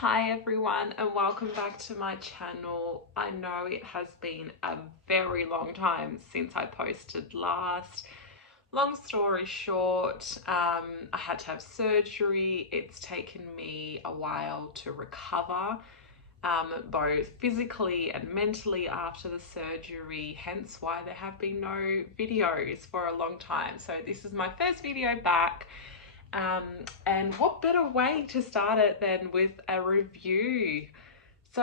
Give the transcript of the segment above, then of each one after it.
Hi everyone and welcome back to my channel. I know it has been a very long time since I posted last. Long story short, I had to have surgery. It's taken me a while to recover, both physically and mentally after the surgery, hence why there have been no videos for a long time. So this is my first video back. And what better way to start it than with a review? So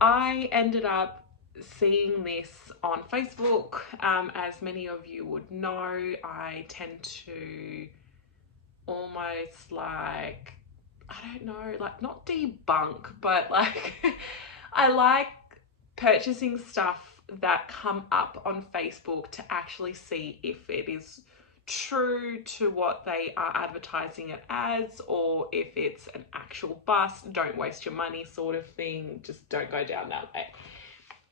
I ended up seeing this on Facebook. As many of you would know, I tend to almost like, I don't know, like not debunk, but like I like purchasing stuff that come up on Facebook to actually see if it is true to what they are advertising it as, or if it's an actual bust. Don't waste your money sort of thing. Just don't go down that way.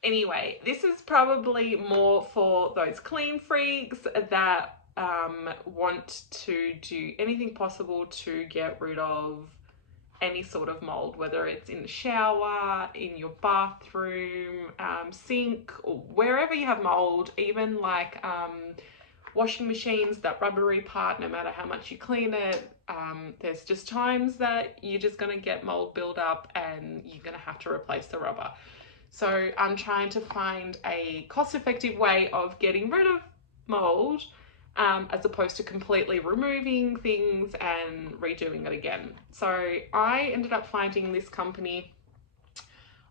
Anyway, this is probably more for those clean freaks that want to do anything possible to get rid of any sort of mold, whether it's in the shower, in your bathroom, sink, or wherever you have mold, even like washing machines, that rubbery part, no matter how much you clean it, there's just times that you're just going to get mold buildup and you're going to have to replace the rubber. So I'm trying to find a cost-effective way of getting rid of mold, as opposed to completely removing things and redoing it again. So I ended up finding this company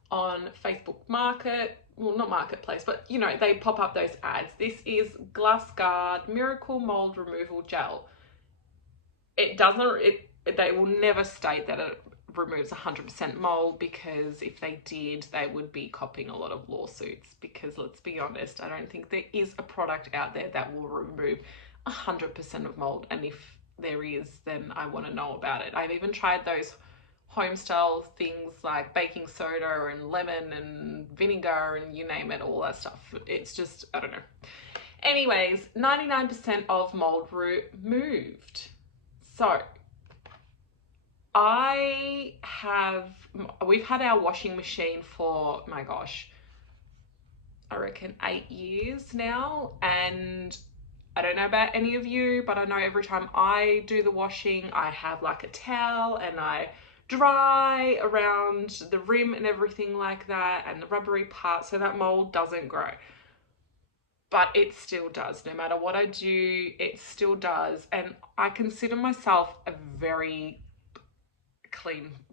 on Facebook Market, well, not Marketplace, but you know, they pop up those ads. This is GlassGuard Miracle Mold Removal Gel. They will never state that it removes 100% mold, because if they did, they would be copying a lot of lawsuits, because let's be honest, I don't think there is a product out there that will remove 100% of mold, and if there is, then I want to know about it. I've even tried those home style things like baking soda and lemon and vinegar and you name it, all that stuff. It's just, I don't know. Anyways, 99% of mold removed. So we've had our washing machine for, my gosh, I reckon 8 years now, and I don't know about any of you, but I know every time I do the washing, I have like a towel and I dry around the rim and everything like that, and the rubbery part, so that mold doesn't grow. But it still does. No matter what I do, it still does. And I consider myself a very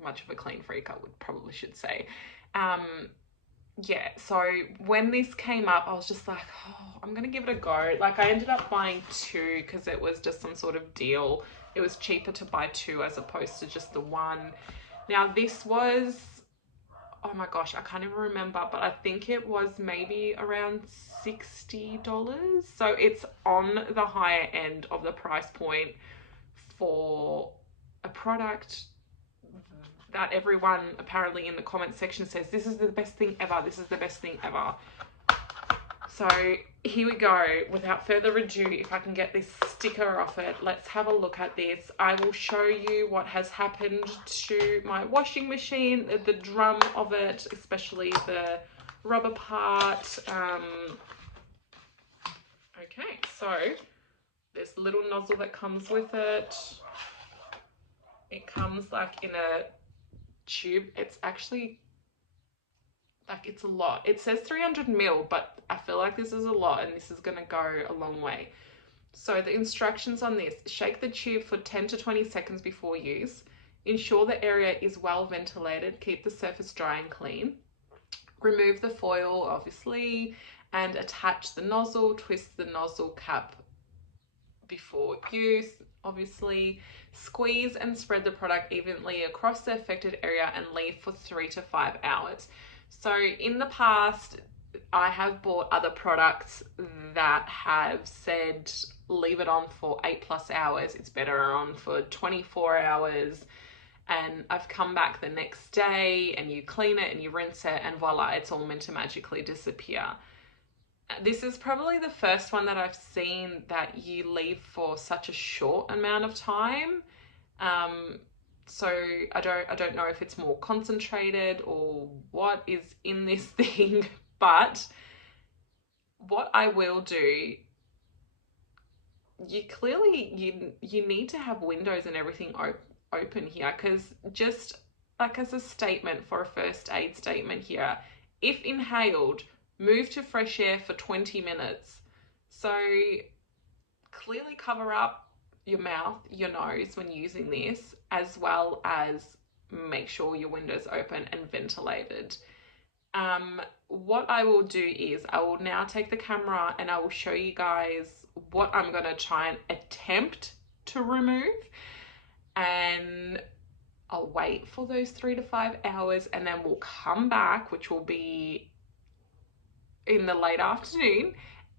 much of a clean freak, I probably should say. Yeah, so when this came up, I was just like, oh, I'm gonna give it a go. Like, I ended up buying two because it was just some sort of deal. It was cheaper to buy two as opposed to just the one. Now this was, oh my gosh, I can't even remember, but I think it was maybe around $60. So it's on the higher end of the price point for a product that everyone apparently in the comment section says, this is the best thing ever, this is the best thing ever. So here we go. Without further ado, if I can get this sticker off it, let's have a look at this. I will show you what has happened to my washing machine, the drum of it, especially the rubber part. Okay, so this little nozzle that comes with it. It comes like in a tube. It's actually like, it's a lot. It says 300 ml, but I feel like this is a lot and this is gonna go a long way. So the instructions on this: shake the tube for 10 to 20 seconds before use. Ensure the area is well ventilated. Keep the surface dry and clean. Remove the foil, obviously, and attach the nozzle. Twist the nozzle cap before use, obviously. Squeeze and spread the product evenly across the affected area and leave for 3 to 5 hours. So in the past, I have bought other products that have said leave it on for 8+ hours. It's better on for 24 hours. And I've come back the next day and you clean it and you rinse it and voila, it's all meant to magically disappear. This is probably the first one that I've seen that you leave for such a short amount of time. So I don't know if it's more concentrated or what is in this thing, but what I will do, you need to have windows and everything open here, because just like as a statement for a first aid statement here, if inhaled, move to fresh air for 20 minutes. So clearly cover up your mouth, your nose when using this, as well as make sure your windows open and ventilated. What I will do is I will now take the camera and I will show you guys what I'm going to try and attempt to remove, and I'll wait for those 3 to 5 hours, and then we'll come back, which will be in the late afternoon,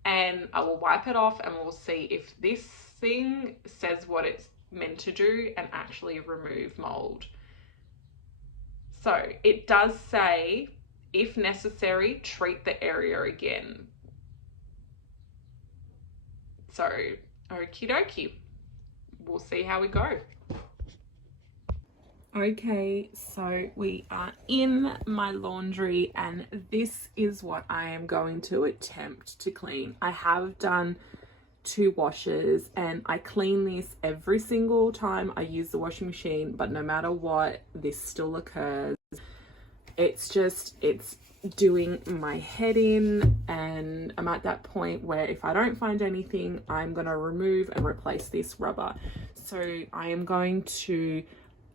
and I will wipe it off and we'll see if this thing says what it's meant to do and actually remove mold. So it does say, if necessary, treat the area again. So, okie dokie. We'll see how we go. Okay, so we are in my laundry and this is what I am going to attempt to clean. I have done 2 washes and I clean this every single time I use the washing machine, but no matter what, this still occurs. It's doing my head in, and I'm at that point where if I don't find anything, I'm going to remove and replace this rubber. So I am going to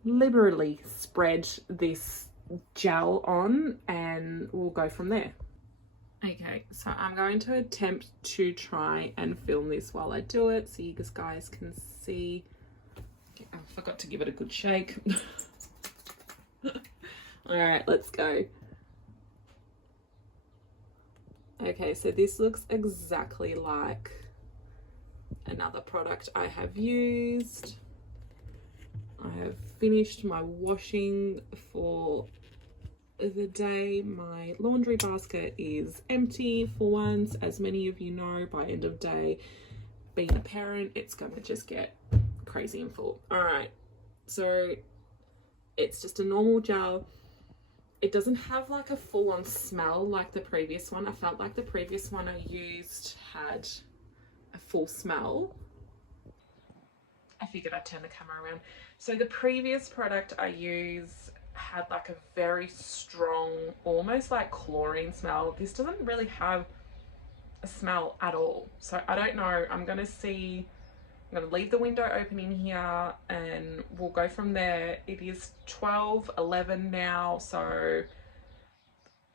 liberally spread this gel on and we'll go from there. Okay, so I'm going to attempt to try and film this while I do it so you guys can see. I forgot to give it a good shake. All right, let's go. Okay, so this looks exactly like another product I have used. I have finished my washing for the day. My laundry basket is empty for once. As many of you know, by end of day, being a parent, it's going to just get crazy and full. All right, so it's just a normal gel. It doesn't have like a full-on smell like the previous one. I felt like the previous one I used had a full smell. I figured I'd turn the camera around. So the previous product I used had like a very strong, almost like chlorine smell. This doesn't really have a smell at all. So I don't know. I'm going to leave the window open in here and we'll go from there. It is 12:11 now, so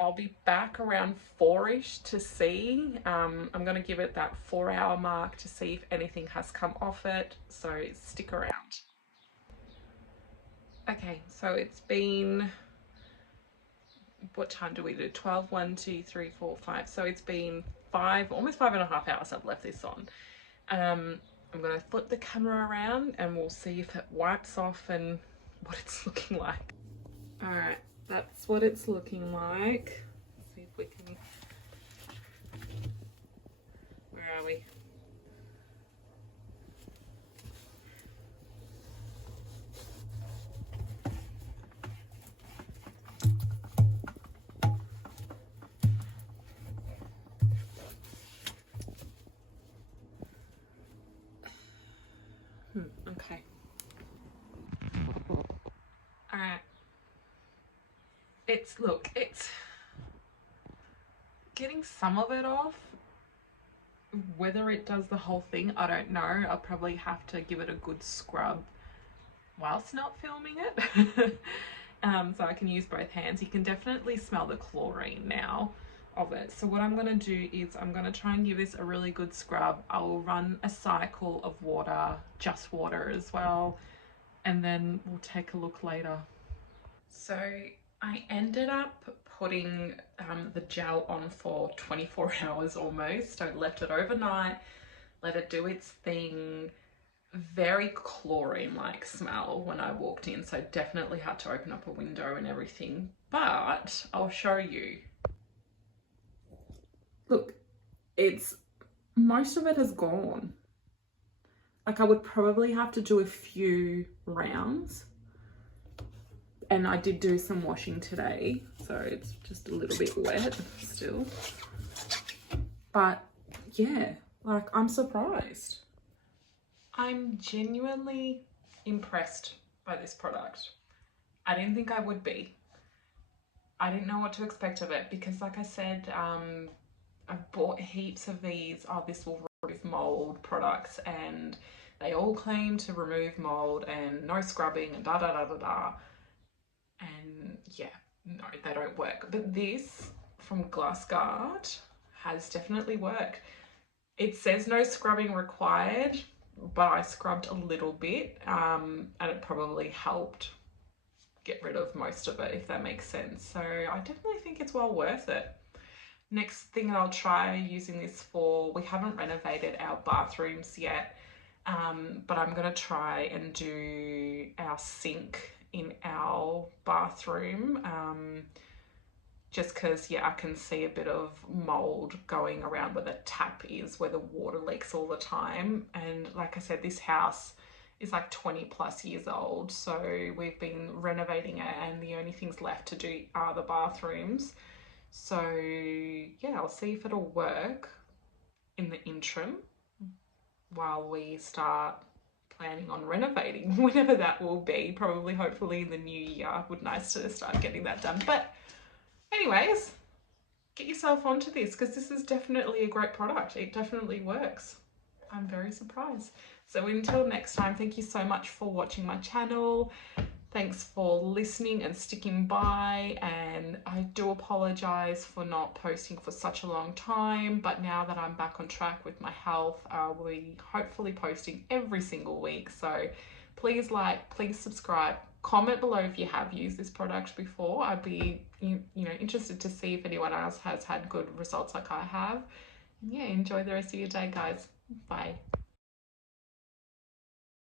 I'll be back around 4ish to see. I'm going to give it that 4-hour mark to see if anything has come off it, so stick around. Okay, so it's been, what time do we do? 12, 1, 2, 3, 4, 5. So it's been almost 5.5 hours I've left this on. I'm going to flip the camera around and we'll see if it wipes off and what it's looking like. All right, that's what it's looking like. Let's see if we can, where are we? Okay. All right. It's getting some of it off. Whether it does the whole thing, I don't know. I'll probably have to give it a good scrub whilst not filming it. So I can use both hands. You can definitely smell the chlorine now of it. So what I'm going to do is I'm going to try and give this a really good scrub. I will run a cycle of water, just water as well, and then we'll take a look later. So I ended up putting the gel on for 24 hours almost. I left it overnight, let it do its thing. Very chlorine-like smell when I walked in, so definitely had to open up a window and everything, but I'll show you. Look, most of it has gone. Like I would probably have to do a few rounds And I did do some washing today, so it's just a little bit wet still. But yeah, like, I'm surprised. I'm genuinely impressed by this product. I didn't think I would be. I didn't know what to expect of it because, like I said, I've bought heaps of these, this will remove mold products, and they all claim to remove mold and no scrubbing and da da da da da. And yeah, no, they don't work. But this from GlassGuard has definitely worked. It says no scrubbing required, but I scrubbed a little bit, and it probably helped get rid of most of it, if that makes sense. So I definitely think it's well worth it. Next thing I'll try using this for, we haven't renovated our bathrooms yet, but I'm going to try and do our sink in our bathroom, just because, yeah, I can see a bit of mold going around where the tap is, where the water leaks all the time. And like I said, this house is like 20 plus years old, so we've been renovating it and the only things left to do are the bathrooms. So yeah, I'll see if it'll work in the interim while we start planning on renovating, whenever that will be, probably hopefully in the new year. Would nice to start getting that done. But anyways, get yourself onto this because this is definitely a great product. It definitely works. I'm very surprised. So until next time, thank you so much for watching my channel. Thanks for listening and sticking by, and I do apologize for not posting for such a long time, but now that I'm back on track with my health, I'll be hopefully posting every single week. So please like, please subscribe, comment below if you have used this product before. I'd be interested to see if anyone else has had good results like I have. Yeah, enjoy the rest of your day, guys. Bye.